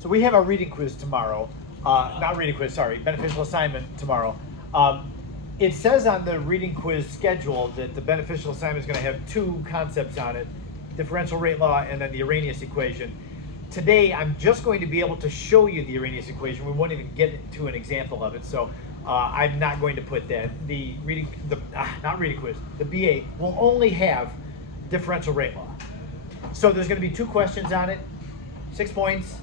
So we have our reading quiz tomorrow. Not reading quiz, sorry, beneficial assignment tomorrow. It says on the reading quiz schedule that the beneficial assignment is going to have two concepts on it, differential rate law and then the Arrhenius equation. Today, I'm just going to be able to show you the Arrhenius equation. We won't even get to an example of it, so I'm not going to put that. The not reading quiz, the BA will only have differential rate law. So there's going to be two questions on it, 6 points.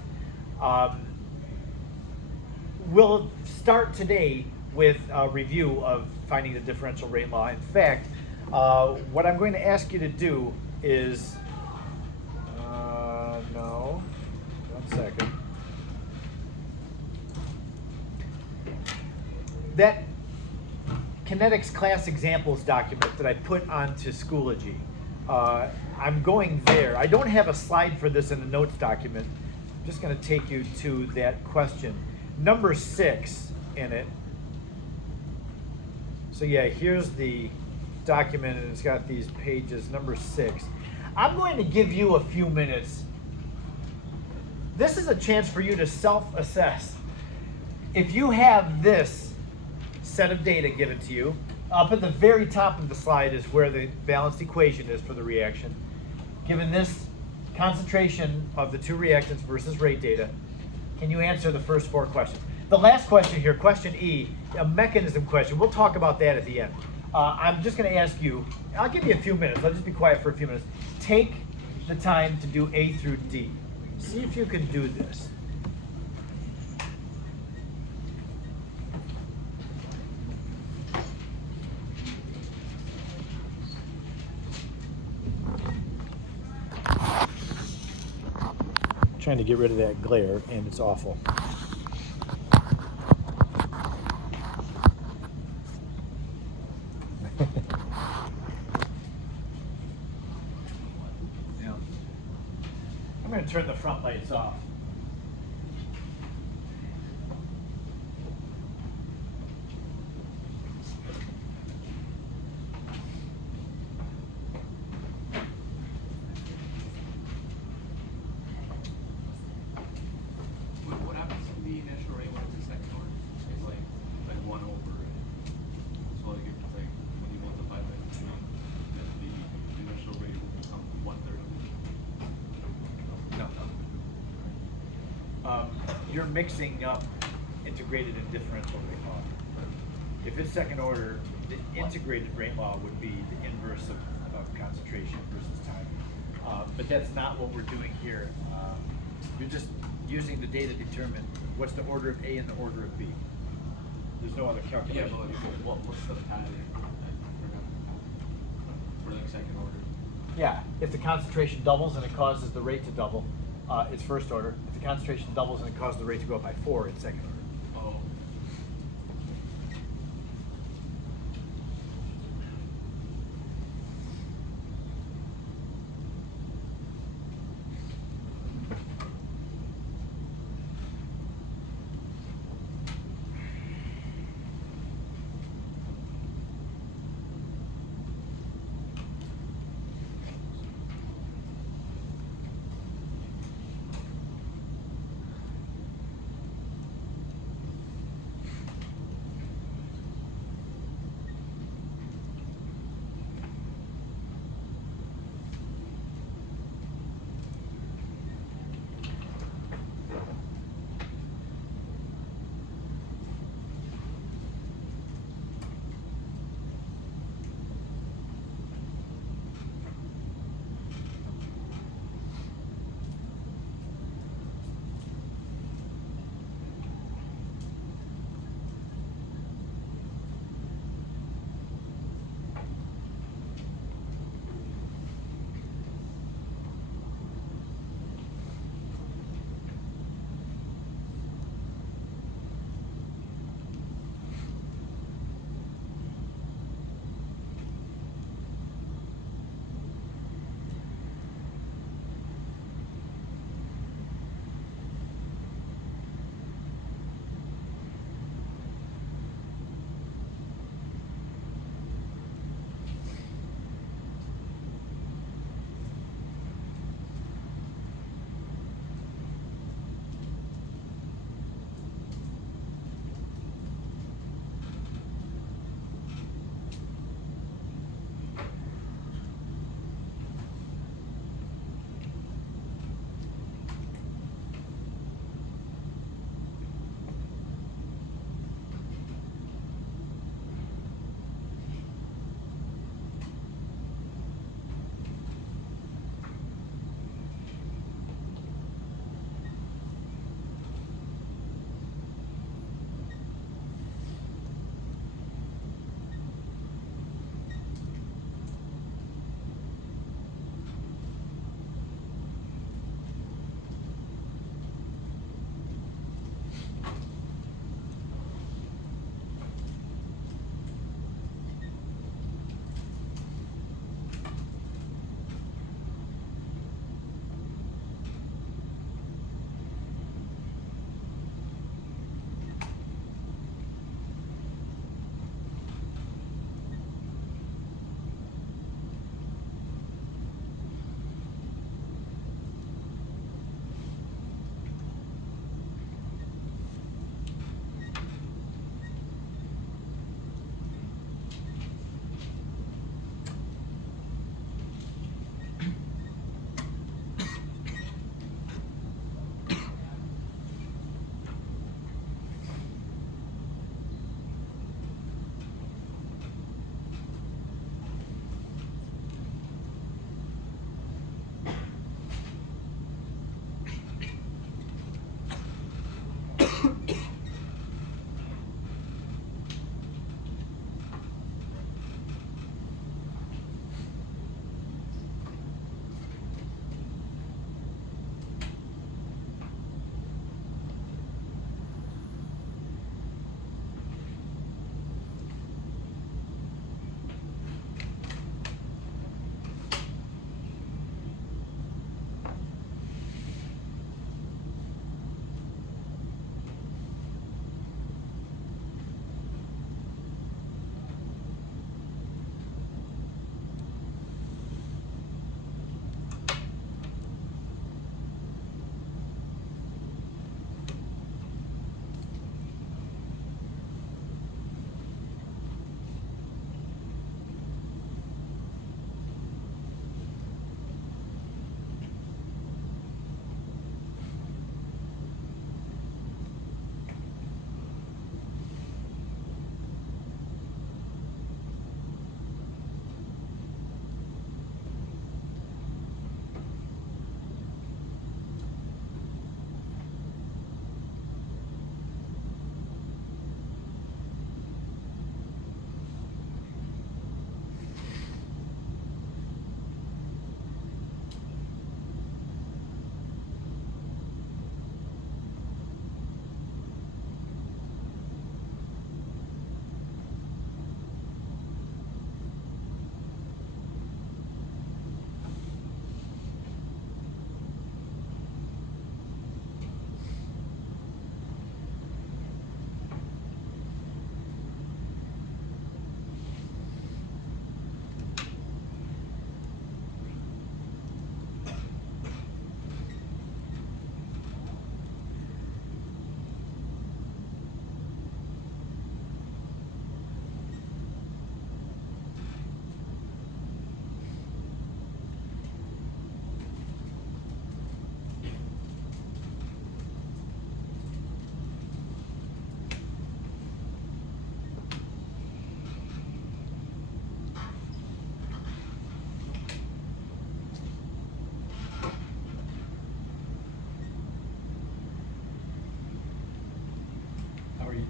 We'll start today with a review of finding the differential rate law. In fact, what I'm going to ask you to do is, no, 1 second. That Kinetics class examples document that I put onto Schoology, I'm going there. I don't have a slide for this in the notes document. I'm just going to take you to that question. Number 6 in it. So yeah, here's the document and it's got these pages, number 6. I'm going to give you a few minutes. This is a chance for you to self-assess. If you have this set of data given to you, up at the very top of the slide is where the balanced equation is for the reaction. Given this concentration of the two reactants versus rate data, can you answer the first 4 questions? The last question here, question E, a mechanism question. We'll talk about that at the end. I'm just going to ask you, I'll give you a few minutes. I'll just be quiet for a few minutes. Take the time to do A through D. See if you can do this. Trying to get rid of that glare, and it's awful. Yeah. I'm going to turn the front lights off. You're mixing up integrated and differential rate law. If it's second order, the integrated rate law would be the inverse of concentration versus time. But that's not what we're doing here. You're just using the data to determine what's the order of A and the order of B. There's no other calculation. Yeah, but what's the pattern for like second order? Yeah, if the concentration doubles and it causes the rate to double, it's first order. If the concentration doubles and it causes the rate to go up by 4, it's second order. Oh.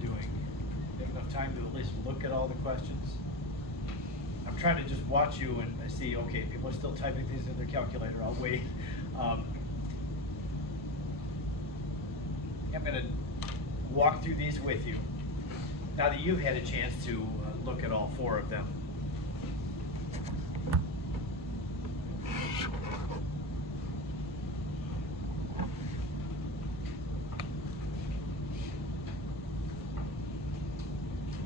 doing? You have enough time to at least look at all the questions? I'm trying to just watch you and I see, okay, people are still typing things in their calculator. I'll wait. I'm going to walk through these with you now that you've had a chance to look at all 4 of them.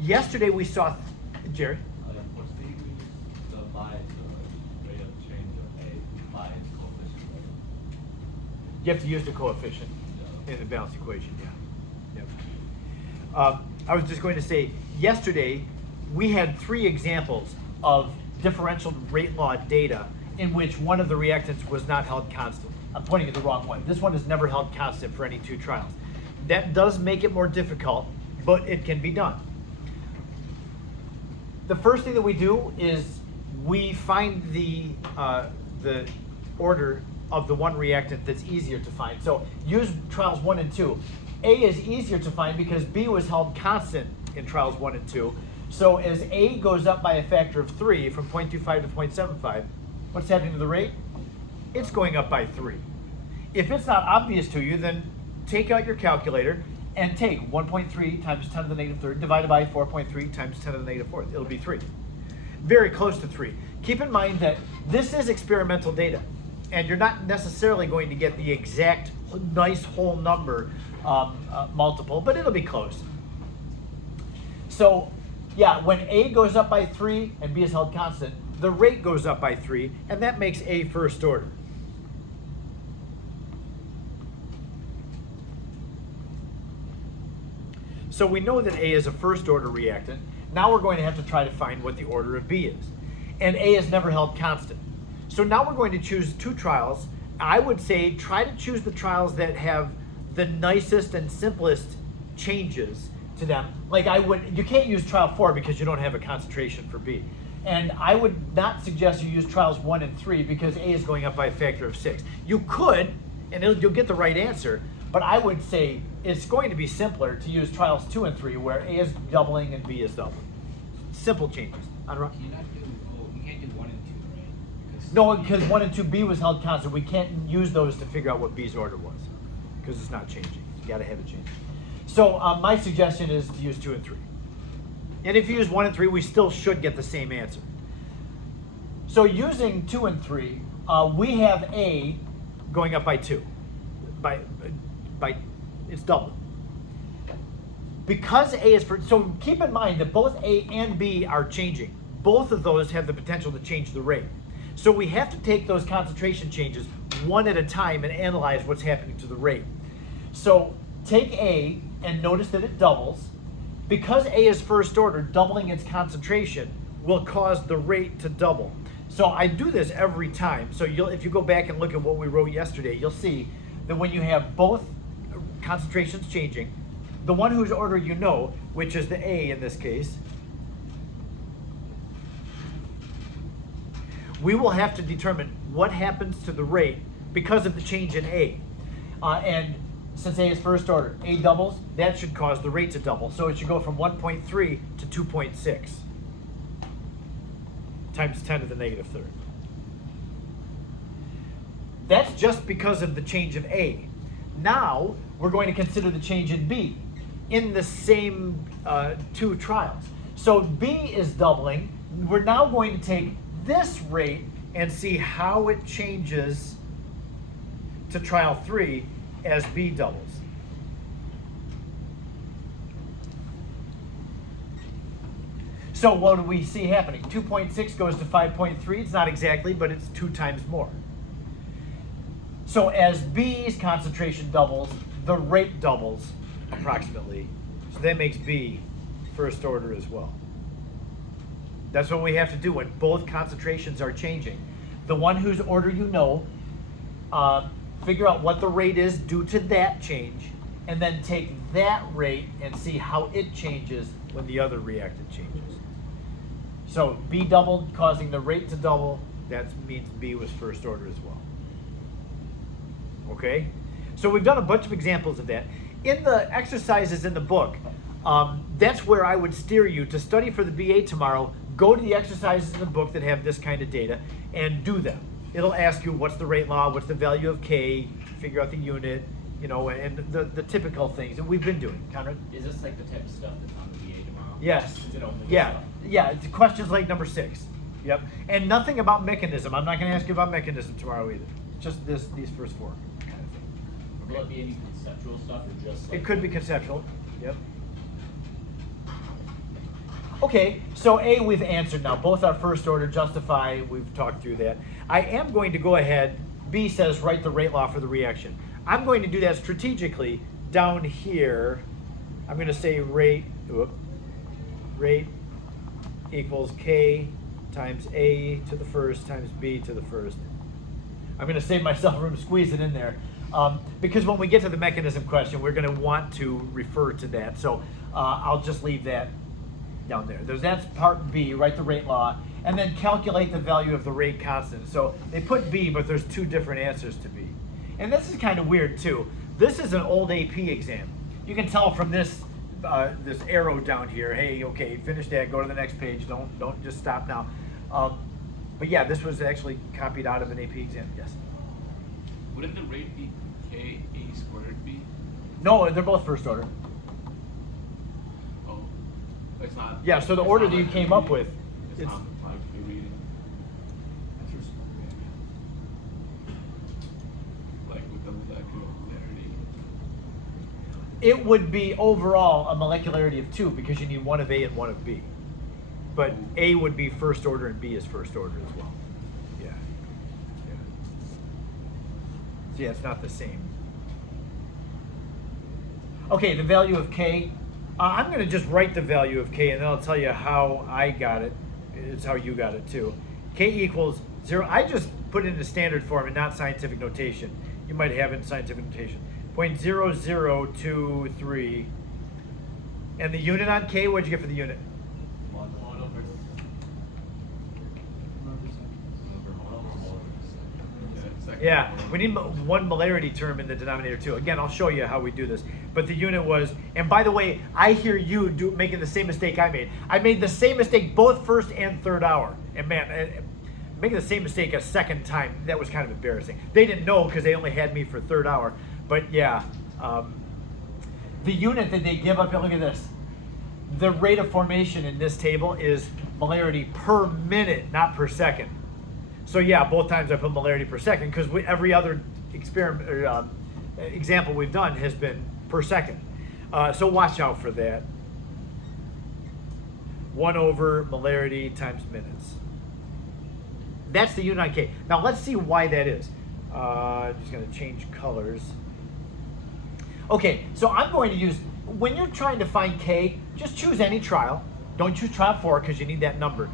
Yesterday we saw, Jerry? What's the bias, rate of change of A, bias coefficient? You have to use the coefficient in the balance equation, yeah. Yep. I was just going to say, yesterday we had 3 examples of differential rate law data in which one of the reactants was not held constant. I'm pointing at the wrong one. This one is never held constant for any 2 trials. That does make it more difficult, but it can be done. The first thing that we do is we find the order of the one reactant that's easier to find. So use trials 1 and 2. A is easier to find because B was held constant in trials 1 and 2. So as A goes up by a factor of 3 from 0.25 to 0.75, what's happening to the rate? It's going up by 3. If it's not obvious to you, then take out your calculator and take 1.3 times 10 to the negative third divided by 4.3 times 10 to the negative fourth. It'll be 3. Very close to 3. Keep in mind that this is experimental data, and you're not necessarily going to get the exact nice whole number multiple, but it'll be close. So yeah, when A goes up by 3 and B is held constant, the rate goes up by 3, and that makes A first order. So we know that A is a first order reactant. Now we're going to have to try to find what the order of B is. And A is never held constant. So now we're going to choose 2 trials. I would say try to choose the trials that have the nicest and simplest changes to them. Like you can't use trial 4 because you don't have a concentration for B. And I would not suggest you use trials 1 and 3 because A is going up by a factor of 6. You could, and you'll get the right answer, but I would say it's going to be simpler to use trials 2 and 3 where A is doubling and B is doubling. Simple changes. You can't do 1 and 2, right? No, because 1 and 2, B was held constant. We can't use those to figure out what B's order was because it's not changing. You got to have it change. So my suggestion is to use 2 and 3. And if you use 1 and 3, we still should get the same answer. So using 2 and 3, we have A going up by 2. It's double. Because A is first, so keep in mind that both A and B are changing. Both of those have the potential to change the rate. So we have to take those concentration changes one at a time and analyze what's happening to the rate. So take A and notice that it doubles. Because A is first order, doubling its concentration will cause the rate to double. So I do this every time. So if you go back and look at what we wrote yesterday, you'll see that when you have both concentrations changing, the one whose order you know, which is the A in this case, we will have to determine what happens to the rate because of the change in A. And since A is first order, A doubles, that should cause the rate to double. So it should go from 1.3 to 2.6 times 10 to the negative third. That's just because of the change of A. Now we're going to consider the change in B in the same 2 trials. So B is doubling. We're now going to take this rate and see how it changes to trial 3 as B doubles. So what do we see happening? 2.6 goes to 5.3. It's not exactly, but it's 2 times more. So as B's concentration doubles, the rate doubles approximately. So that makes B first order as well. That's what we have to do when both concentrations are changing. The one whose order you know, figure out what the rate is due to that change, and then take that rate and see how it changes when the other reactant changes. So B doubled, causing the rate to double. That means B was first order as well. Okay? So we've done a bunch of examples of that. In the exercises in the book, That's where I would steer you to study for the BA tomorrow. Go to the exercises in the book that have this kind of data and do them. It'll ask you what's the rate law, what's the value of K, figure out the unit, you know, and the typical things that we've been doing. Conrad? Is this like the type of stuff that's on the BA tomorrow? Yes. Is it only this Yeah. stuff? Yeah. It's questions like number 6. Yep. And nothing about mechanism. I'm not going to ask you about mechanism tomorrow either. Just these first 4 kind of thing. Will it be any conceptual stuff or just like? It could be conceptual. Yep. Okay, so A we've answered now. Both our first order justify, we've talked through that. I am going to go ahead, B says write the rate law for the reaction. I'm going to do that strategically down here. I'm going to say rate equals K times A to the first times B to the first. I'm going to save myself room to squeeze it in there. Because when we get to the mechanism question, we're going to want to refer to that. So I'll just leave that down there. That's part B, write the rate law, and then calculate the value of the rate constant. So they put B, but there's 2 different answers to B. And this is kind of weird too. This is an old AP exam. You can tell from this this arrow down here, hey, okay, finish that, go to the next page, don't just stop now. But yeah, this was actually copied out of an AP exam, yes. Wouldn't the rate be K A squared B? No, they're both first order. Oh, it's not. Yeah, so the it's order not that you like came you're up with, reading. It's not like you're reading. Like with the molecularity. it would be overall a molecularity of 2 because you need 1 of A and 1 of B. But A would be first order and B is first order as well. Yeah. Yeah. So yeah, it's not the same. Okay, the value of K. I'm going to just write the value of K and then I'll tell you how I got it. It's how you got it too. K equals 0. I just put it in the standard form and not scientific notation. You might have it in scientific notation. 0.0023. And the unit on K, what'd you get for the unit? 1 over. Yeah, we need 1 molarity term in the denominator too. Again, I'll show you how we do this. But the unit was, and by the way, I hear you making the same mistake I made. I made the same mistake both first and third hour. And man, making the same mistake a second time, that was kind of embarrassing. They didn't know because they only had me for third hour. But yeah, the unit that they give up, look at this. The rate of formation in this table is molarity per minute, not per second. So yeah, both times I put molarity per second because every other experiment or, example we've done has been per second. So watch out for that. 1 over molarity times minutes. That's the unit on K. Now let's see why that is. I'm just going to change colors. Okay, so I'm going to use, when you're trying to find K, just choose any trial. Don't choose trial 4 because you need that number.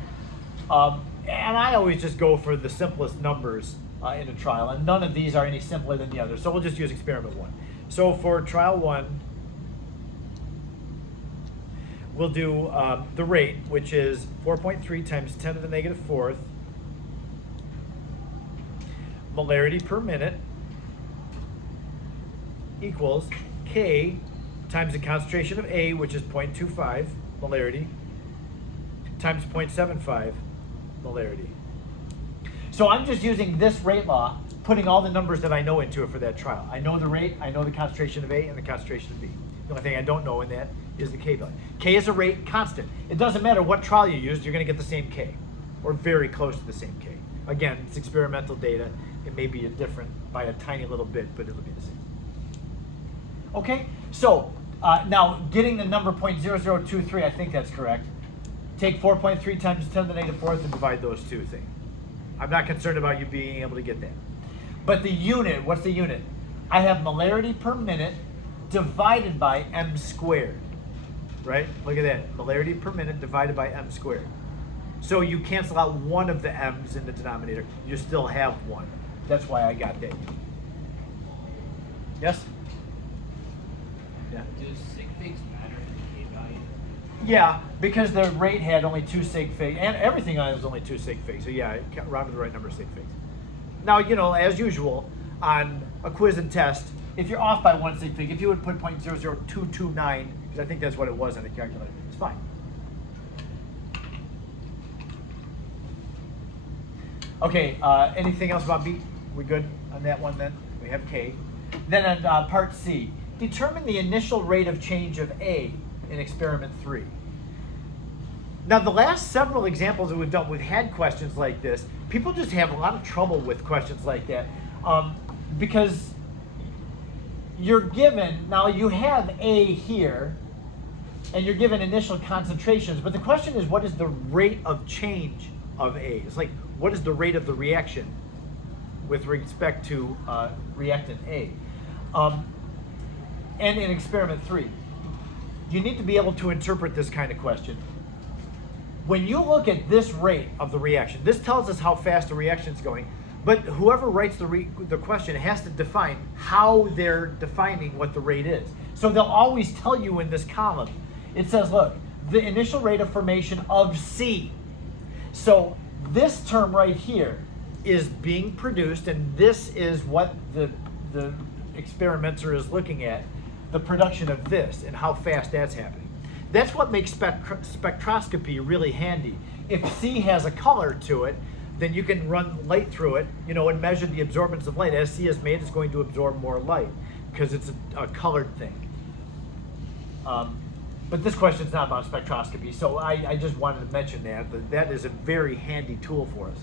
And I always just go for the simplest numbers in a trial, and none of these are any simpler than the others. So we'll just use experiment 1. So for trial 1, we'll do the rate, which is 4.3 times 10 to the negative 4th molarity per minute equals K times the concentration of A, which is 0.25 molarity, times 0.75 molarity. So I'm just using this rate law, putting all the numbers that I know into it for that trial. I know the rate, I know the concentration of A and the concentration of B. The only thing I don't know in that is the K value. K is a rate constant. It doesn't matter what trial you use, you're going to get the same K, or very close to the same K. Again, it's experimental data. It may be different by a tiny little bit, but it'll be the same. Okay, so now getting the number 0.0023, I think that's correct. Take 4.3 times 10 to the negative 4th and divide those two things. I'm not concerned about you being able to get that. But the unit, what's the unit? I have molarity per minute divided by m squared, right? Look at that, molarity per minute divided by m squared. So you cancel out one of the m's in the denominator, you still have 1. That's why I got that. Yes? Yeah. Does sig figs matter in the K value? Yeah, because the rate had only 2 sig figs, and everything on it was only 2 sig figs. So yeah, it rounded the right number of sig figs. Now, you know, as usual, on a quiz and test, if you're off by one sig fig, if you would put 0.00229, because I think that's what it was on the calculator, it's fine. Okay, anything else about B? We good on that one then? We have K. Then on part C, determine the initial rate of change of A in experiment 3. Now the last several examples that we've done, we've had questions like this. People just have a lot of trouble with questions like that because you're given, now you have A here, and you're given initial concentrations, but the question is, what is the rate of change of A? It's like, what is the rate of the reaction with respect to reactant A? And in experiment 3, you need to be able to interpret this kind of question. When you look at this rate of the reaction, this tells us how fast the reaction is going, but whoever writes the question has to define how they're defining what the rate is. So they'll always tell you in this column, it says, look, the initial rate of formation of C. So this term right here is being produced, and this is what the experimenter is looking at, the production of this and how fast that's happening. That's what makes spectroscopy really handy. If C has a color to it, then you can run light through it, and measure the absorbance of light. As C is made, it's going to absorb more light because it's a colored thing. But this question is not about spectroscopy, so I just wanted to mention that is a very handy tool for us.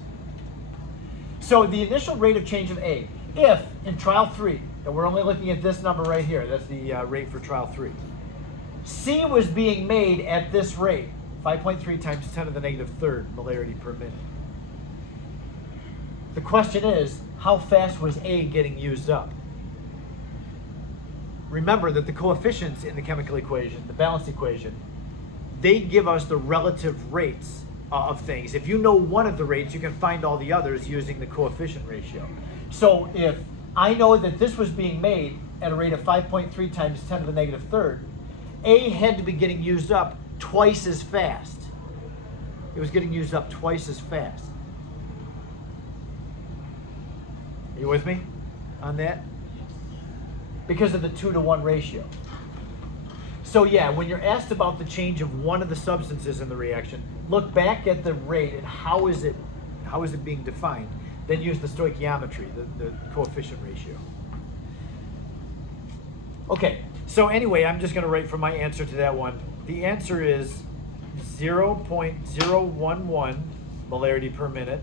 So the initial rate of change of A, if in trial 3, and we're only looking at this number right here, that's the rate for trial 3, C was being made at this rate, 5.3 times 10 to the negative third molarity per minute. The question is, how fast was A getting used up? Remember that the coefficients in the chemical equation, the balanced equation, they give us the relative rates of things. If you know one of the rates, you can find all the others using the coefficient ratio. So if I know that this was being made at a rate of 5.3 times 10 to the negative third, A had to be getting used up twice as fast. It was getting used up twice as fast. Are you with me on that? Because of the 2-to-1 ratio. So yeah, when you're asked about the change of one of the substances in the reaction, look back at the rate and how is it being defined. Then use the stoichiometry, the coefficient ratio. Okay, so anyway, I'm just going to write for my answer to that one. The answer is 0.011 molarity per minute.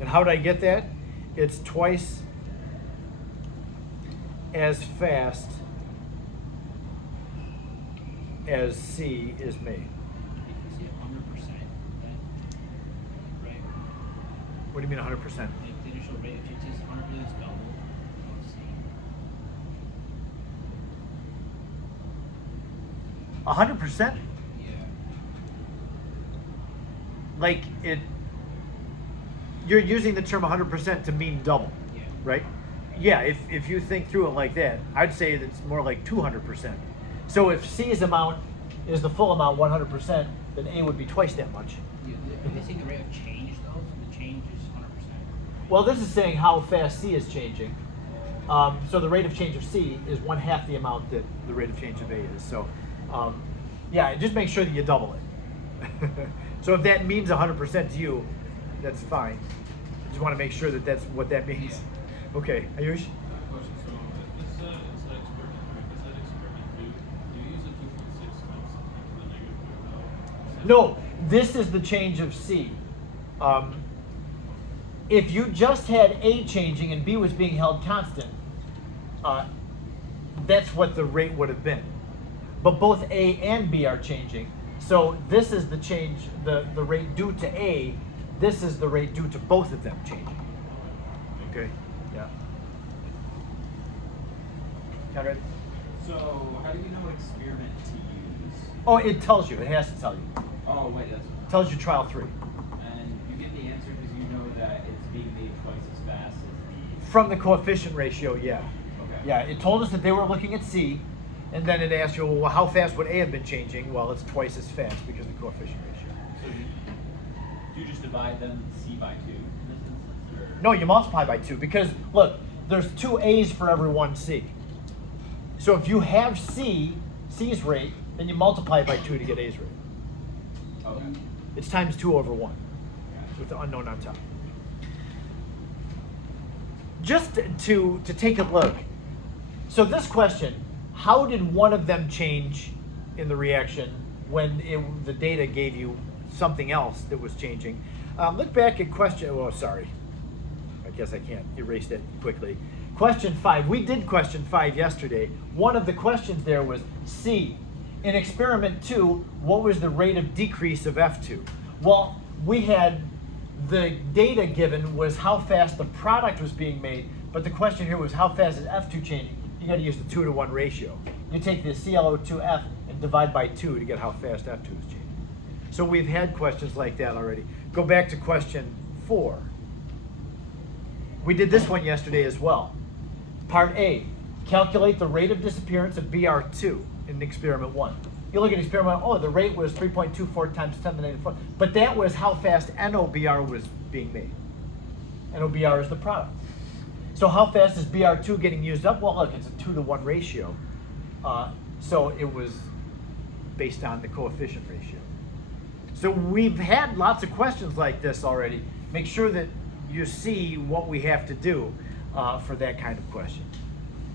And how did I get that? It's twice as fast as C is made. You can see 100%, right? What do you mean 100%? Like the initial rate of change is 100% is double of C. 100%? Yeah. Like you're using the term 100% to mean double, Yeah. right? Yeah, if you think through it like that, I'd say it's more like 200%. So if C's amount is the full amount, 100%, then A would be twice that much. Yeah. Are they saying the rate of change though? So the change is 100%. Well, this is saying how fast C is changing. So the rate of change of C is 1/2 the amount that the rate of change of A is. So yeah, just make sure that you double it. So if that means 100% to you, that's fine. Just want to make sure that that's what that means. Yeah. Okay, Ayush? Question, so if this is experiment 3, if this is experiment 2, do you use a 2.6 times 10 to the negative third? No, this is the change of C. If you just had A changing and B was being held constant, that's what the rate would have been. But both A and B are changing. So this is the change, the rate due to A. This is the rate due to both of them changing. Okay? Yeah. Conrad? So, how do you know what experiment to use? Oh, it tells you. It has to tell you. Oh, wait, that's. It tells you trial 3. And you get the answer because you know that it's being made twice as fast as the. From the coefficient ratio, yeah. Okay. Yeah, it told us that they were looking at C, and then it asked you, well, how fast would A have been changing? Well, it's twice as fast because of the coefficient ratio. So, do you just divide them C by 2 in this instance? Or? No, you multiply by 2 because, look, there's 2 A's for every 1 C. So if you have C's rate, then you multiply it by 2 to get A's rate. Okay. It's times 2 over 1 with the unknown on top. Just to take a look. So this question, how did one of them change in the reaction when the data gave you something else that was changing? Look back at question, oh, sorry. I guess I can't erase that quickly. Question 5, we did question 5 yesterday. One of the questions there was C. In experiment 2, what was the rate of decrease of F2? Well, we had the data given was how fast the product was being made, but the question here was how fast is F2 changing? You got to use the 2-to-1 ratio. You take the ClO2F and divide by 2 to get how fast F2 is changing. So we've had questions like that already. Go back to question 4. We did this one yesterday as well. Part A, calculate the rate of disappearance of Br2 in experiment 1. You look at experiment 1, oh, the rate was 3.24 times 10 to the negative 4. But that was how fast NOBr was being made. NOBr is the product. So how fast is Br2 getting used up? Well, look, it's a 2-to-1 ratio. So it was based on the coefficient ratio. So we've had lots of questions like this already. Make sure that you see what we have to do for that kind of question.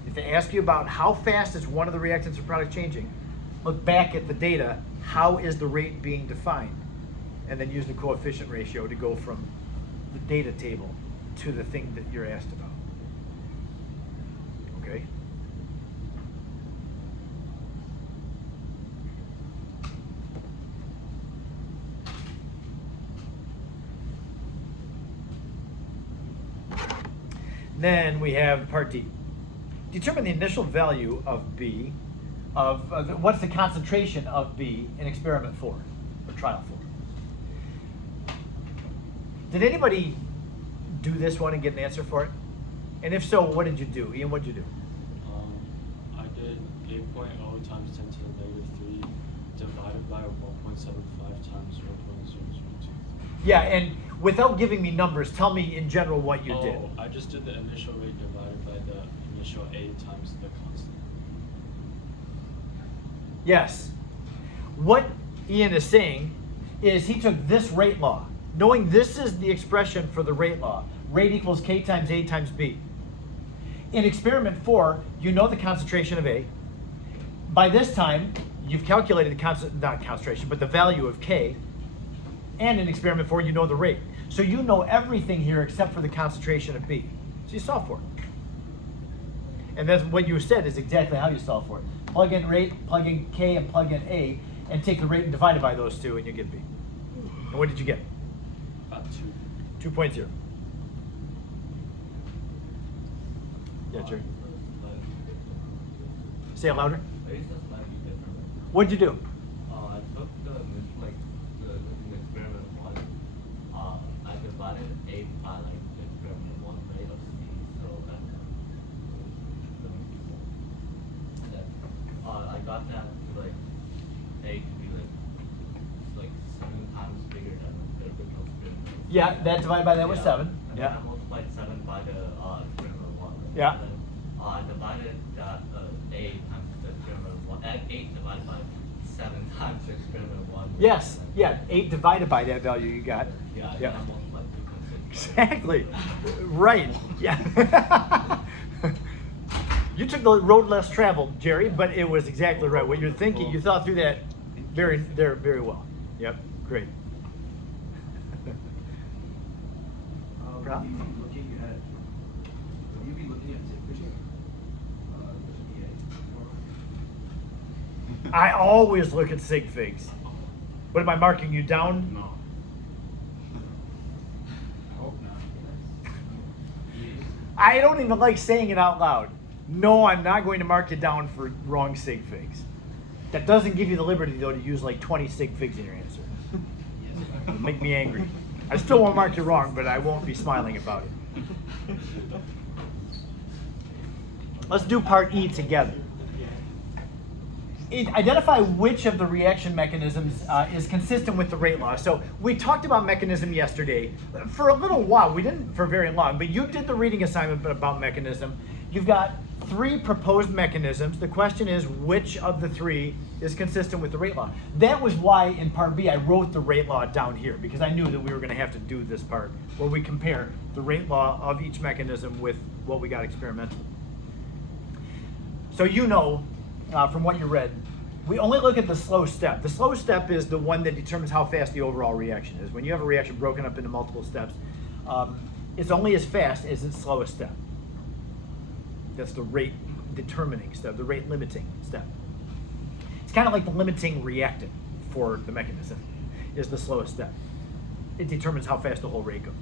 If they ask you about how fast is one of the reactants or product changing, look back at the data, how is the rate being defined? And then use the coefficient ratio to go from the data table to the thing that you're asked about. Okay? Then we have part D. Determine the initial value of B, what's the concentration of B in experiment 4, or trial 4. Did anybody do this one and get an answer for it? And if so, what did you do? Ian, what did you do? I did 8.0 times 10 to the negative 3 divided by 1.75 times 0.0023. Yeah, and without giving me numbers, tell me in general what you did. Oh, I just did the initial rate divided by the initial A times the constant. Yes. What Ian is saying is he took this rate law, knowing this is the expression for the rate law. Rate equals K times A times B. In experiment 4, you know the concentration of A. By this time, you've calculated the not concentration, but the value of K. And in experiment 4, you know the rate. So you know everything here except for the concentration of B. So you solve for it. And that's what you said is exactly how you solve for it. Plug in rate, plug in K, and plug in A, and take the rate and divide it by those two, and you get B. And what did you get? About 2. 2.0. Yeah, Jerry. Say it louder. What'd you do? I took in experiment 1, I divided 8 by experiment 1 rate of C, so and then I got that to A to be 7 times bigger than the original experiment. Yeah, that divided by that was 7. And Yeah. then I multiplied 7 by the experiment 1. Yeah. And then I divided that A times the experiment 1, 8 divided by 7 times the experiment 1. Yes. Yeah. 8 divided by that value you got. Yeah, and Yeah. then I multiplied 2.6. Exactly. Right. Yeah. You took the road less traveled, Jerry, but it was exactly right. What you're thinking, you thought through that very well. Yep. Great. Rob? Will you be looking at zip fishing? I always look at sig figs. What am I marking you down? No. I hope not. I don't even like saying it out loud. No, I'm not going to mark you down for wrong sig figs. That doesn't give you the liberty, though, to use 20 sig figs in your answer. It'll make me angry. I still won't mark you wrong, but I won't be smiling about it. Let's do part E together. identify which of the reaction mechanisms is consistent with the rate law. So we talked about mechanism yesterday. For a little while, we didn't for very long, but you did the reading assignment about mechanism. You've got 3 proposed mechanisms. The question is which of the 3 is consistent with the rate law. That was why in part B I wrote the rate law down here, because I knew that we were going to have to do this part where we compare the rate law of each mechanism with what we got experimentally. So you know, from what you read, we only look at the slow step. The slow step is the one that determines how fast the overall reaction is. When you have a reaction broken up into multiple steps, it's only as fast as its slowest step. That's the rate determining step, the rate limiting step. It's kind of like the limiting reactant for the mechanism is the slowest step. It determines how fast the whole rate goes.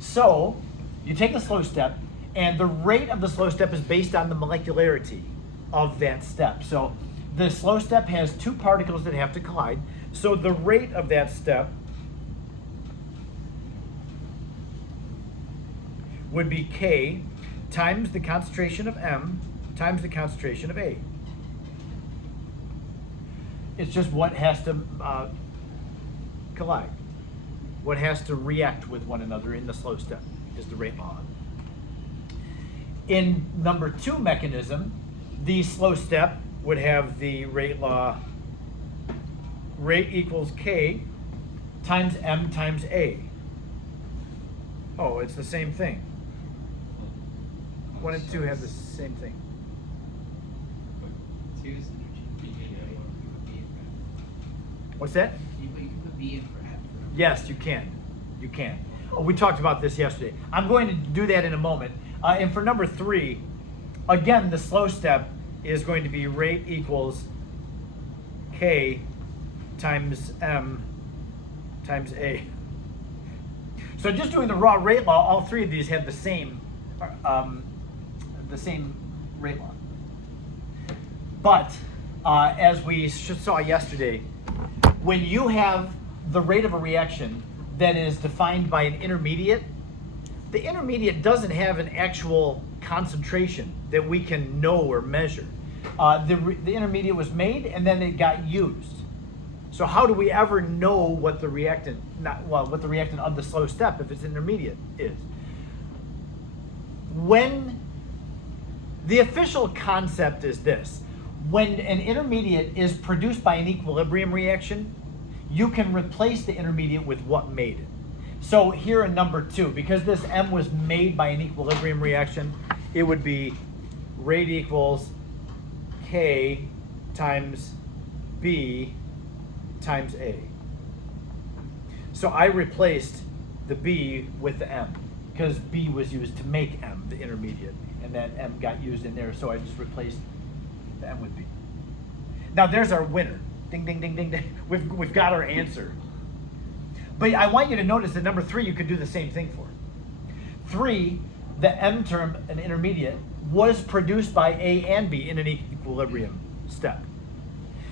So you take the slow step, and the rate of the slow step is based on the molecularity of that step. So the slow step has 2 particles that have to collide. So the rate of that step would be K times the concentration of M times the concentration of A. It's just what has to collide, what has to react with one another in the slow step is the rate law. In number 2 mechanism, the slow step would have the rate law, rate equals K times M times A. Oh, it's the same thing. 1 and 2 have the same thing. Two is interchangeable. What's that? You can put B in for F. Yes, you can. You can. Oh, we talked about this yesterday. I'm going to do that in a moment. And for number 3, again, the slow step is going to be rate equals K times M times A. So just doing the raw rate law, all 3 of these have the same rate law. But as we saw yesterday, when you have the rate of a reaction that is defined by an intermediate, the intermediate doesn't have an actual concentration that we can know or measure. The intermediate was made and then it got used. So how do we ever know what the reactant, what the reactant of the slow step, if it's intermediate, is? When the official concept is this: when an intermediate is produced by an equilibrium reaction, you can replace the intermediate with what made it. So here in number 2, because this M was made by an equilibrium reaction, it would be rate equals K times B times A. So I replaced the B with the M because B was used to make M, the intermediate, and then M got used in there, so I just replaced the M with B. Now there's our winner. Ding, ding, ding, ding, ding. We've got our answer. But I want you to notice that number 3, you could do the same thing for. 3, the M term, an intermediate, was produced by A and B in an equilibrium step.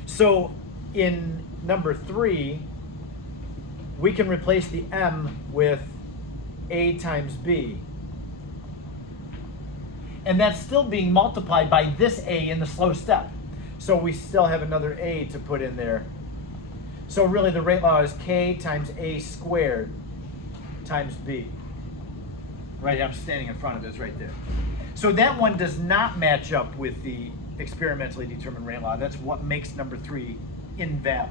So in number 3, we can replace the M with A times B. And that's still being multiplied by this A in the slow step. So we still have another A to put in there. So really the rate law is K times A squared times B. Right, I'm standing in front of it, it's right there. So that one does not match up with the experimentally determined rate law. That's what makes number 3 invalid.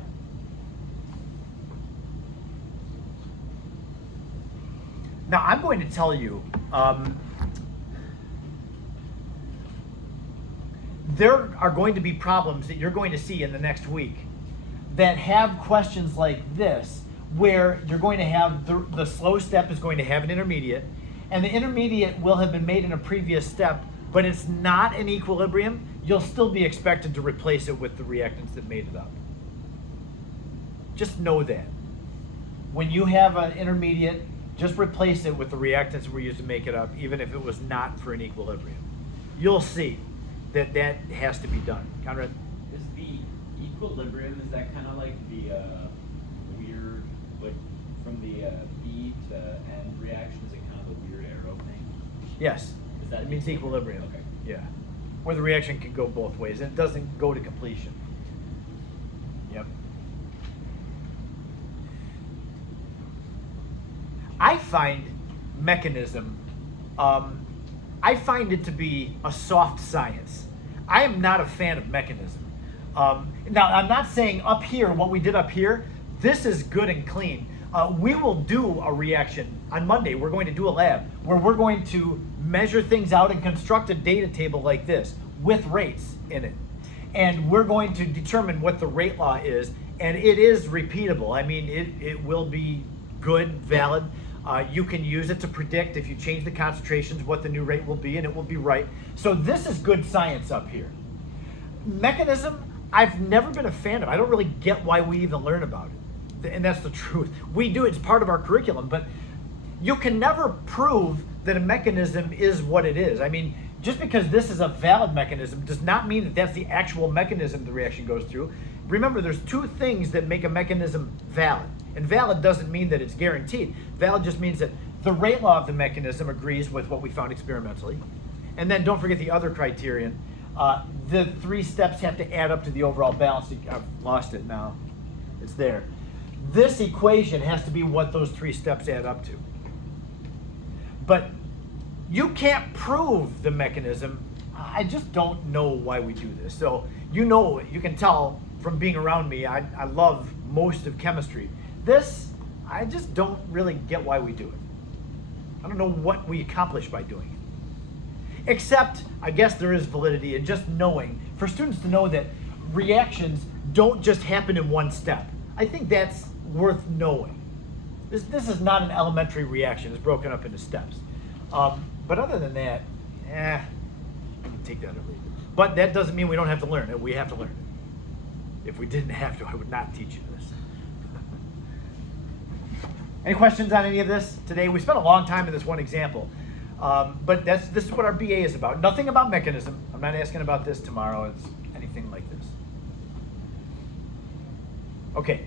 Now I'm going to tell you, there are going to be problems that you're going to see in the next week that have questions like this, where you're going to have the slow step is going to have an intermediate, and the intermediate will have been made in a previous step, but it's not in equilibrium. You'll still be expected to replace it with the reactants that made it up. Just know that. When you have an intermediate, just replace it with the reactants that were used to make it up, even if it was not for an equilibrium. You'll see that that has to be done. Conrad? Is the equilibrium, is that kind of like the weird, like from the B to N reaction, is it kind of a weird arrow thing? Yes. Is that it means equilibrium. Okay. Yeah. where the reaction can go both ways and it doesn't go to completion. Yep. I find mechanism, I find it to be a soft science. I am not a fan of mechanism. Now, I'm not saying up here, what we did up here, this is good and clean. We will do a reaction on Monday. We're going to do a lab where we're going to measure things out and construct a data table like this with rates in it. And we're going to determine what the rate law is, and it is repeatable. I mean, it will be good, valid. You can use it to predict if you change the concentrations what the new rate will be, and it will be right. So this is good science up here. Mechanism, I've never been a fan of. I don't really get why we even learn about it. And that's the truth. We do, it's part of our curriculum, but you can never prove that a mechanism is what it is. I mean, just because this is a valid mechanism does not mean that that's the actual mechanism the reaction goes through. Remember, there's two things that make a mechanism valid. And valid doesn't mean that it's guaranteed. Valid just means that the rate law of the mechanism agrees with what we found experimentally. And then don't forget the other criterion. The 3 steps have to add up to the overall balance. I've lost it now. It's there. This equation has to be what those 3 steps add up to. But you can't prove the mechanism. I just don't know why we do this. So you can tell from being around me, I love most of chemistry. This, I just don't really get why we do it. I don't know what we accomplish by doing it. Except, I guess there is validity in just knowing, for students to know that reactions don't just happen in one step. I think that's worth knowing. This is not an elementary reaction. It's broken up into steps. But other than that, I can take that or leave it. But that doesn't mean we don't have to learn it. We have to learn it. If we didn't have to, I would not teach you this. Any questions on any of this today? We spent a long time in this one example. But this is what our BA is about. Nothing about mechanism. I'm not asking about this tomorrow. It's anything like this. Okay,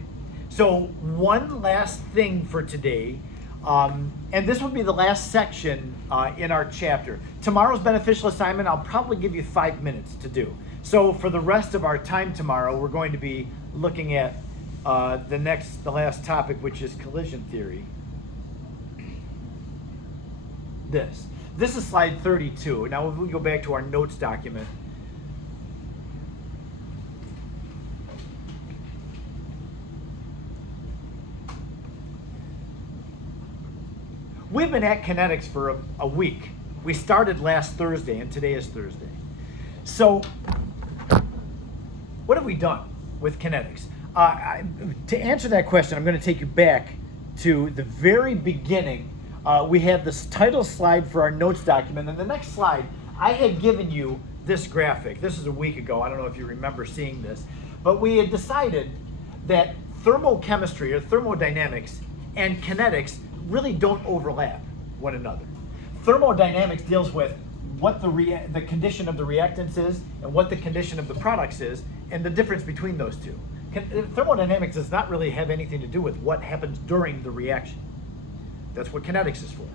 so one last thing for today, and this will be the last section in our chapter. Tomorrow's beneficial assignment, I'll probably give you 5 minutes to do. So for the rest of our time tomorrow, we're going to be looking at the last topic, which is collision theory. This is slide 32. Now if we go back to our notes document. We've been at Kinetics for a week. We started last Thursday, and today is Thursday. So, what have we done with Kinetics? To answer that question, I'm going to take you back to the very beginning. We had this title slide for our notes document, and the next slide, I had given you this graphic. This is a week ago. I don't know if you remember seeing this, but we had decided that thermochemistry or thermodynamics and kinetics really don't overlap one another. Thermodynamics deals with what the condition of the reactants is and what the condition of the products is and the difference between those two. Thermodynamics does not really have anything to do with what happens during the reaction. That's what kinetics is for.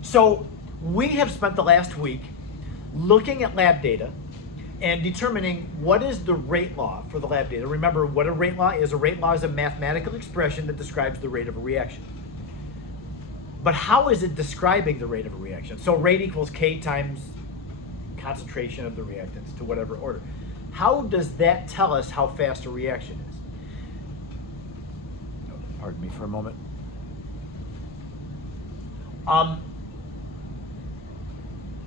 So we have spent the last week looking at lab data and determining what is the rate law for the lab data. Remember what a rate law is. A rate law is a mathematical expression that describes the rate of a reaction. But how is it describing the rate of a reaction? So rate equals K times concentration of the reactants to whatever order. How does that tell us how fast a reaction is? Pardon me for a moment.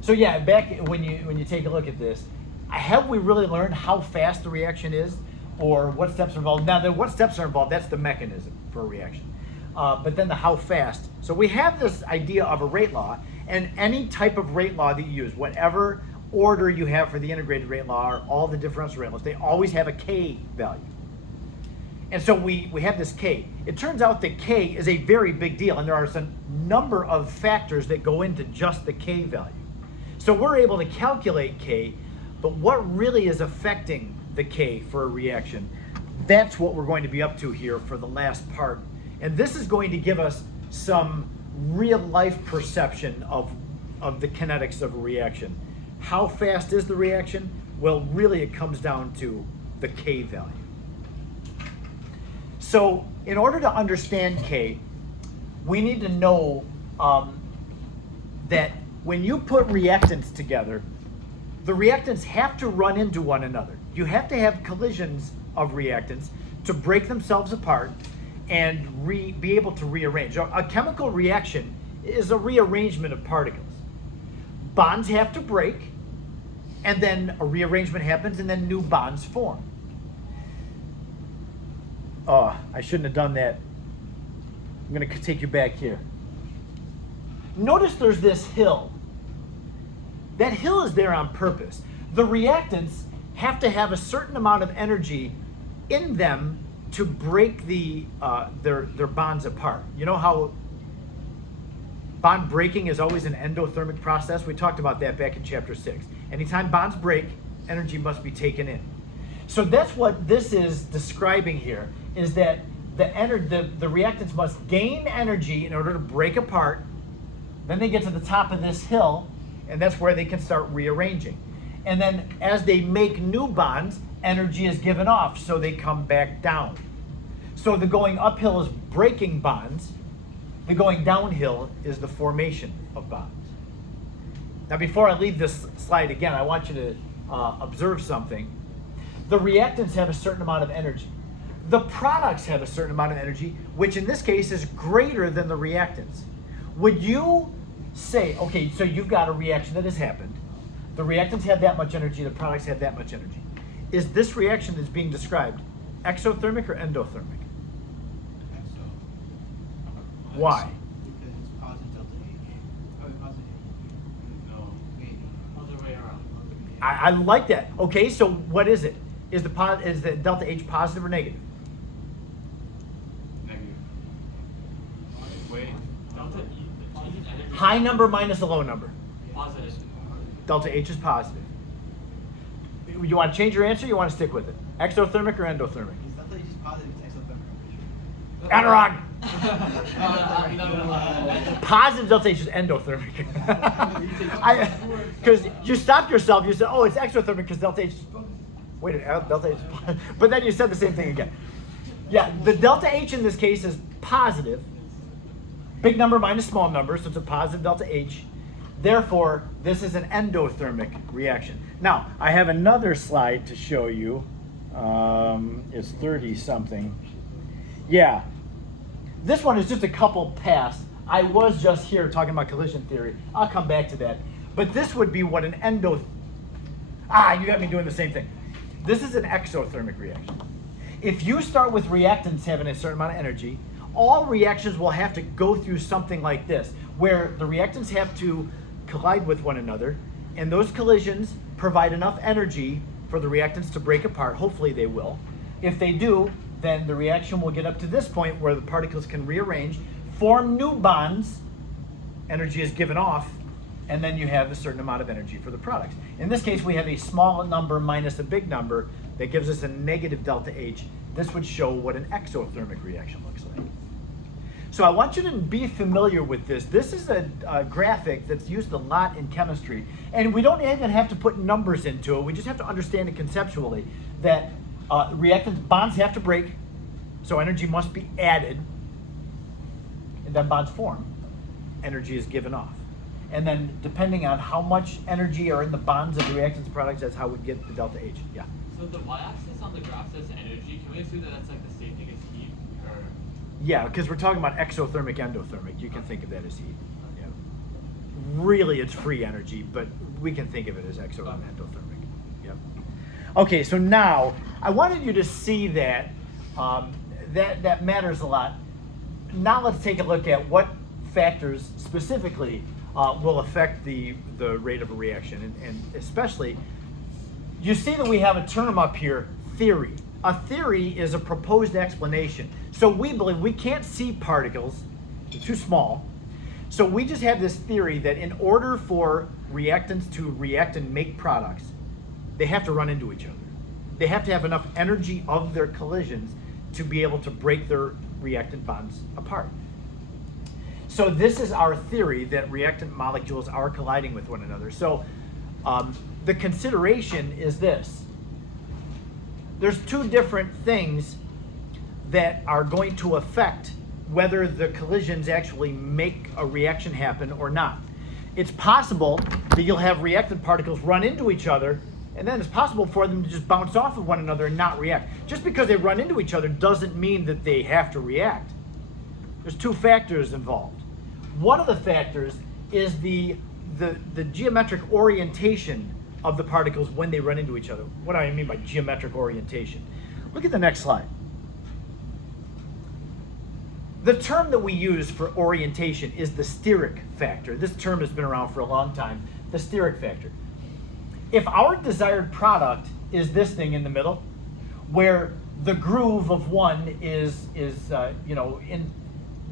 So yeah, back when you take a look at this, have we really learned how fast the reaction is or what steps are involved? Now, what steps are involved, that's the mechanism for a reaction. But then the how fast. So we have this idea of a rate law, and any type of rate law that you use, whatever order you have for the integrated rate law or all the differential rate laws, they always have a K value. And so we have this K. It turns out that K is a very big deal, and there are some number of factors that go into just the K value. So we're able to calculate K, but what really is affecting the K for a reaction? That's what we're going to be up to here for the last part. And this is going to give us some real life perception of the kinetics of a reaction. How fast is the reaction? Well, really it comes down to the K value. So in order to understand K, we need to know that when you put reactants together, the reactants have to run into one another. You have to have collisions of reactants to break themselves apart and be able to rearrange. A chemical reaction is a rearrangement of particles. Bonds have to break, and then a rearrangement happens, and then new bonds form. Oh, I shouldn't have done that. I'm going to take you back here. Notice there's this hill. That hill is there on purpose. The reactants have to have a certain amount of energy in them to break their bonds apart. You know how bond breaking is always an endothermic process? We talked about that back in chapter 6. Anytime bonds break, energy must be taken in. So that's what this is describing here, is that the reactants must gain energy in order to break apart. Then they get to the top of this hill, and that's where they can start rearranging. And then as they make new bonds, energy is given off, so they come back down. So the going uphill is breaking bonds. The going downhill is the formation of bonds. Now, before I leave this slide again, I want you to observe something. The reactants have a certain amount of energy. The products have a certain amount of energy, which in this case is greater than the reactants. Would you say, okay, so you've got a reaction that has happened. The reactants have that much energy, the products have that much energy. Is this reaction that's being described exothermic or endothermic? So, Why? because it's positive delta H. Oh, positive No. Wait, Other way around. I like that. Okay, so what is it? Is the delta H positive or negative? Negative. Wait. Delta E changes energy. High number minus a low number. Positive. Delta H is positive. You want to change your answer? You want to stick with it? Exothermic or endothermic? Is delta H is positive, it's exothermic. Anurag! No. Positive delta H is endothermic. Because you stopped yourself. You said, "Oh, it's exothermic because delta H." Wait, delta H. Is positive. But then you said the same thing again. Yeah, the delta H in this case is positive. Big number minus small number, so it's a positive delta H. Therefore, this is an endothermic reaction. Now, I have another slide to show you. It's 30 something. Yeah. This one is just a couple past. I was just here talking about collision theory. I'll come back to that. But this would be what an you got me doing the same thing. This is an exothermic reaction. If you start with reactants having a certain amount of energy, all reactions will have to go through something like this, where the reactants have to collide with one another, and those collisions provide enough energy for the reactants to break apart. Hopefully they will. If they do, then the reaction will get up to this point where the particles can rearrange, form new bonds, energy is given off, and then you have a certain amount of energy for the products. In this case, we have a small number minus a big number that gives us a negative delta H. This would show what an exothermic reaction looks like. So I want you to be familiar with this. This is a graphic that's used a lot in chemistry, and we don't even have to put numbers into it. We just have to understand it conceptually, that reactant bonds have to break, so energy must be added, and then bonds form. Energy is given off. And then depending on how much energy are in the bonds of the reactants products, that's how we get the delta H. Yeah. So the y-axis on the graph says energy. Can we assume that that's like the same thing as heat? Or Yeah, because we're talking about exothermic, endothermic. You can think of that as heat. Yeah. Really, it's free energy, but we can think of it as exo and endothermic. Yep. Okay, so now I wanted you to see that that matters a lot. Now let's take a look at what factors specifically will affect the rate of a reaction, and especially, you see that we have a term up here, theory. A theory is a proposed explanation. So we believe we can't see particles, they're too small. So we just have this theory that in order for reactants to react and make products, they have to run into each other. They have to have enough energy of their collisions to be able to break their reactant bonds apart. So this is our theory that reactant molecules are colliding with one another. So The consideration is this. There's two different things that are going to affect whether the collisions actually make a reaction happen or not. It's possible that you'll have reactant particles run into each other, and then it's possible for them to just bounce off of one another and not react. Just because they run into each other doesn't mean that they have to react. There's two factors involved. One of the factors is the geometric orientation of the particles when they run into each other. What do I mean by geometric orientation? Look at the next slide. The term that we use for orientation is the steric factor. This term has been around for a long time, the steric factor. If our desired product is this thing in the middle, where the groove of one is in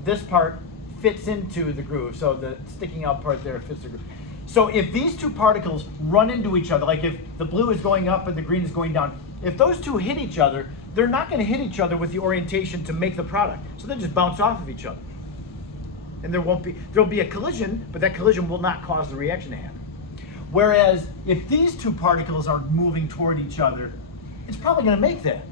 this part fits into the groove, so the sticking out part there fits the groove. So if these two particles run into each other, like if the blue is going up and the green is going down, if those two hit each other, they're not going to hit each other with the orientation to make the product. So they'll just bounce off of each other. And there'll be a collision, but that collision will not cause the reaction to happen. Whereas if these two particles are moving toward each other, it's probably going to make that.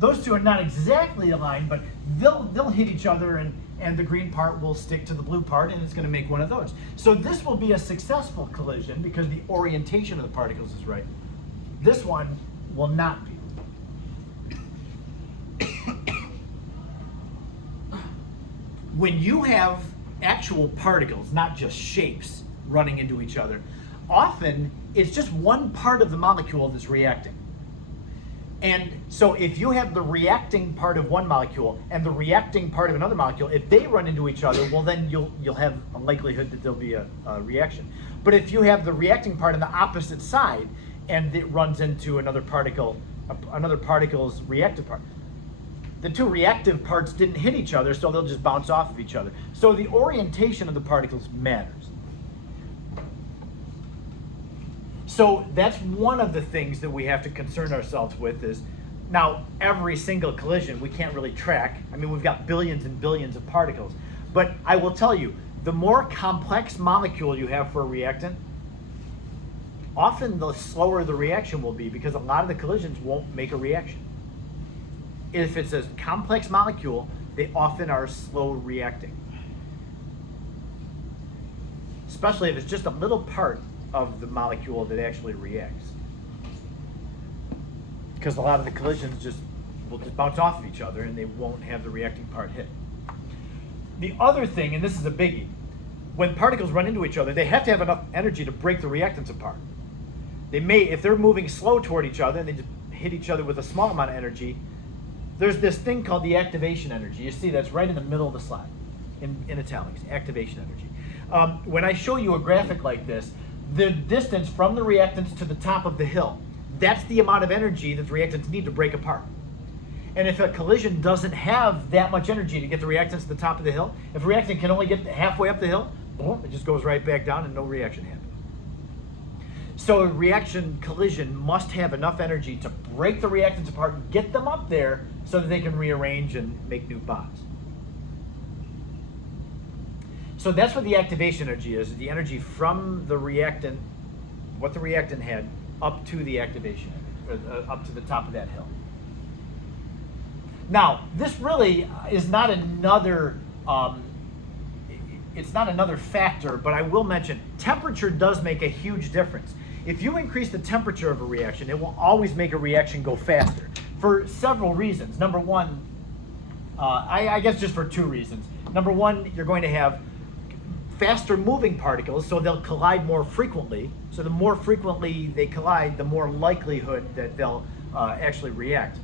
Those two are not exactly aligned, but they'll hit each other, and the green part will stick to the blue part, and it's going to make one of those. So this will be a successful collision because the orientation of the particles is right. This one will not be. When you have actual particles, not just shapes, running into each other, often it's just one part of the molecule that's reacting. And so if you have the reacting part of one molecule and the reacting part of another molecule, if they run into each other, well then you'll have a likelihood that there'll be a reaction. But if you have the reacting part on the opposite side and it runs into another particle's reactive part, the two reactive parts didn't hit each other, so they'll just bounce off of each other. So the orientation of the particles matters. So that's one of the things that we have to concern ourselves with is, now every single collision we can't really track. I mean, we've got billions and billions of particles. But I will tell you, the more complex molecule you have for a reactant, often the slower the reaction will be because a lot of the collisions won't make a reaction. If it's a complex molecule, they often are slow reacting. Especially if it's just a little part of the molecule that actually reacts. Because a lot of the collisions will just bounce off of each other and they won't have the reacting part hit. The other thing, and this is a biggie, when particles run into each other, they have to have enough energy to break the reactants apart. They may, if they're moving slow toward each other and they just hit each other with a small amount of energy, there's this thing called the activation energy. You see that's right in the middle of the slide, in italics, activation energy. When I show you a graphic like this, the distance from the reactants to the top of the hill, that's the amount of energy that the reactants need to break apart. And if a collision doesn't have that much energy to get the reactants to the top of the hill, if a reactant can only get halfway up the hill, boom, it just goes right back down and no reaction happens. So a reaction collision must have enough energy to break the reactants apart and get them up there so that they can rearrange and make new bonds. So that's what the activation energy is, the energy from the reactant, what the reactant had, up to the activation, up to the top of that hill. Now, this really is not another, it's not another factor, but I will mention temperature does make a huge difference. If you increase the temperature of a reaction, it will always make a reaction go faster for several reasons. Number one, I guess just for two reasons. Number one, you're going to have faster moving particles, so they'll collide more frequently. So the more frequently they collide, the more likelihood that they'll actually react.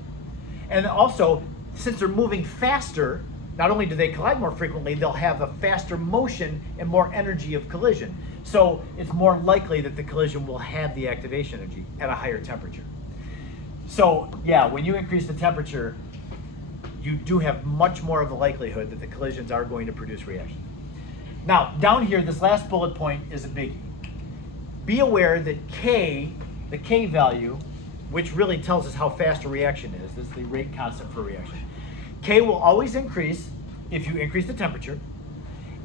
And also, since they're moving faster, not only do they collide more frequently, they'll have a faster motion and more energy of collision. So it's more likely that the collision will have the activation energy at a higher temperature. So yeah, when you increase the temperature, you do have much more of a likelihood that the collisions are going to produce reactions. Now, down here, this last bullet point is a biggie. Be aware that K, the K value, which really tells us how fast a reaction is, this is the rate constant for a reaction. K will always increase if you increase the temperature.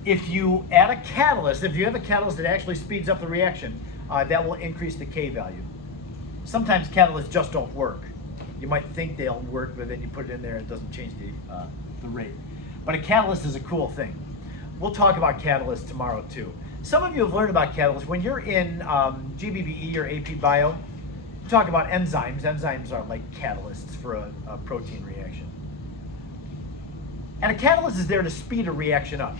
If you add a catalyst, if you have a catalyst that actually speeds up the reaction, that will increase the K value. Sometimes catalysts just don't work. You might think they'll work, but then you put it in there and it doesn't change the rate. But a catalyst is a cool thing. We'll talk about catalysts tomorrow too. Some of you have learned about catalysts. When you're in GBBE or AP Bio, you talk about enzymes. Enzymes are like catalysts for a protein reaction. And a catalyst is there to speed a reaction up.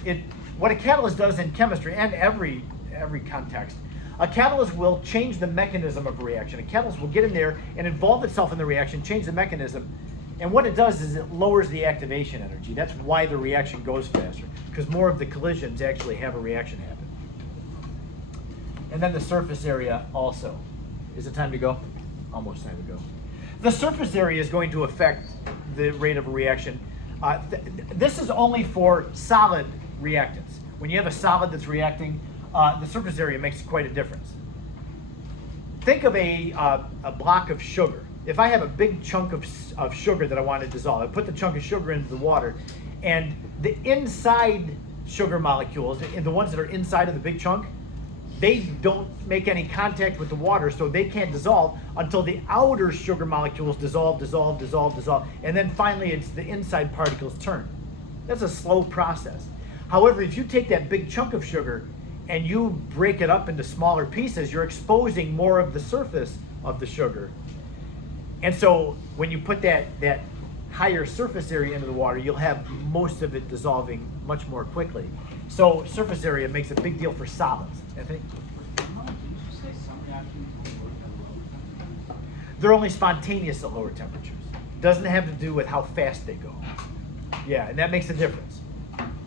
What a catalyst does in chemistry and every context, a catalyst will change the mechanism of a reaction. A catalyst will get in there and involve itself in the reaction, change the mechanism, and what it does is it lowers the activation energy. That's why the reaction goes faster, because more of the collisions actually have a reaction happen. And then the surface area also. Is it time to go? Almost time to go. The surface area is going to affect the rate of a reaction. This is only for solid reactants. When you have a solid that's reacting, the surface area makes quite a difference. Think of a block of sugar. If I have a big chunk of sugar that I want to dissolve, I put the chunk of sugar into the water, and the inside sugar molecules, the ones that are inside of the big chunk, they don't make any contact with the water, so they can't dissolve until the outer sugar molecules dissolve, and then finally it's the inside particles turn. That's a slow process. However, if you take that big chunk of sugar and you break it up into smaller pieces, you're exposing more of the surface of the sugar. And so when you put that higher surface area into the water, you'll have most of it dissolving much more quickly. So surface area makes a big deal for solids. Anthony? Did you say some reactions only work at low temperatures? They're only spontaneous at lower temperatures. Doesn't have to do with how fast they go. Yeah, and that makes a difference.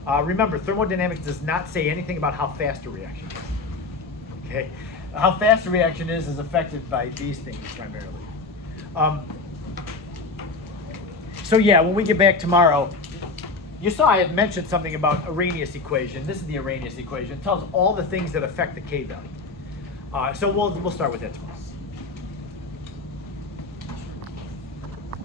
Remember, thermodynamics does not say anything about how fast a reaction is. Okay? How fast a reaction is affected by these things primarily. So yeah, when we get back tomorrow, you saw I had mentioned something about Arrhenius equation. This is the Arrhenius equation. It tells all the things that affect the K value. So we'll start with that tomorrow.